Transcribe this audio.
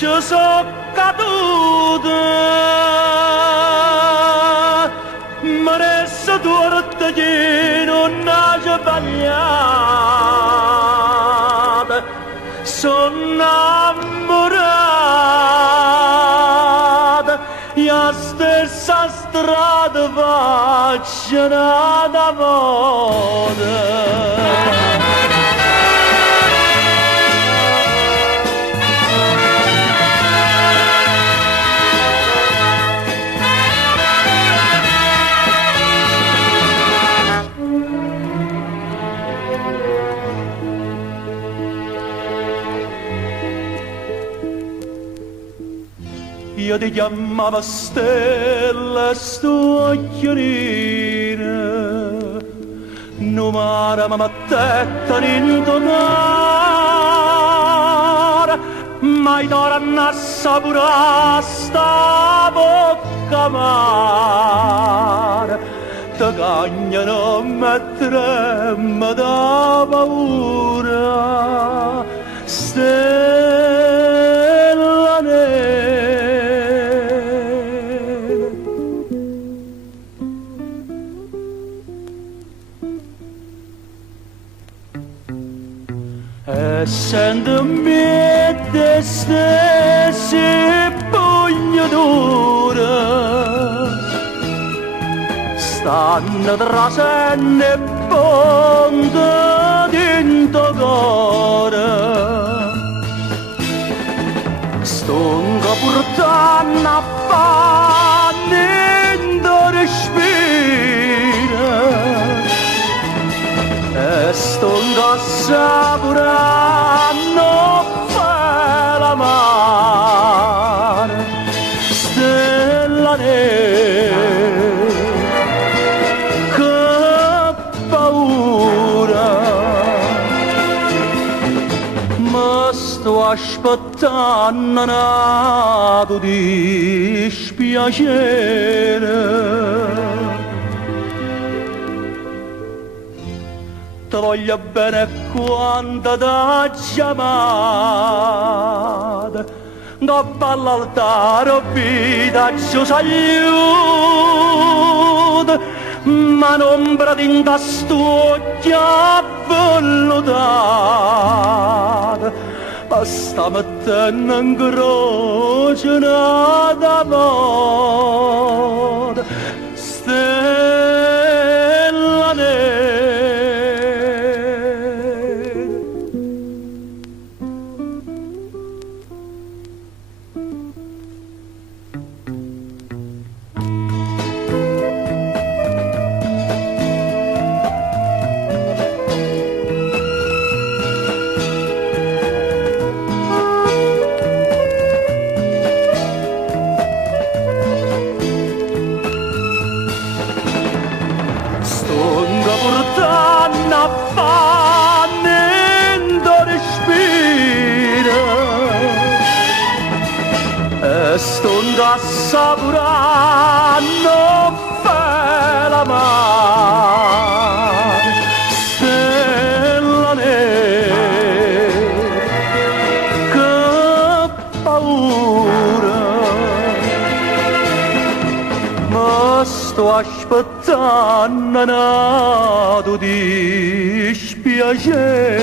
ci sono caduta, ma adesso torta che non ha sbagliato, sono innamorata, la stessa strada faccio da volta. Io ti chiamavo stella, sto a chiarire, non mi mettetta in donare, mai torna a saporare sta bocca amara, te cagna non metteremmo da paura, stella nera. Essendomi te stessi pugno d'ora, stanno trasenne e ponte dentro cuore, stonga portando a panne dentro respira, e stonga saporando per la mare, stella nera, che paura, ma sto aspettando nato di spiacere. Ti voglio bene quando t'ho chiamata, dopo all'altare ho vita ci saluto, ma l'ombra di sto occhio vellutata, ma sta mettendo in croce una d'amore, stella nera. Portando a panne dentro respira, e stonda assaporando per la mare, stella nera, che paura, ma sto aspettando nato di spiacere.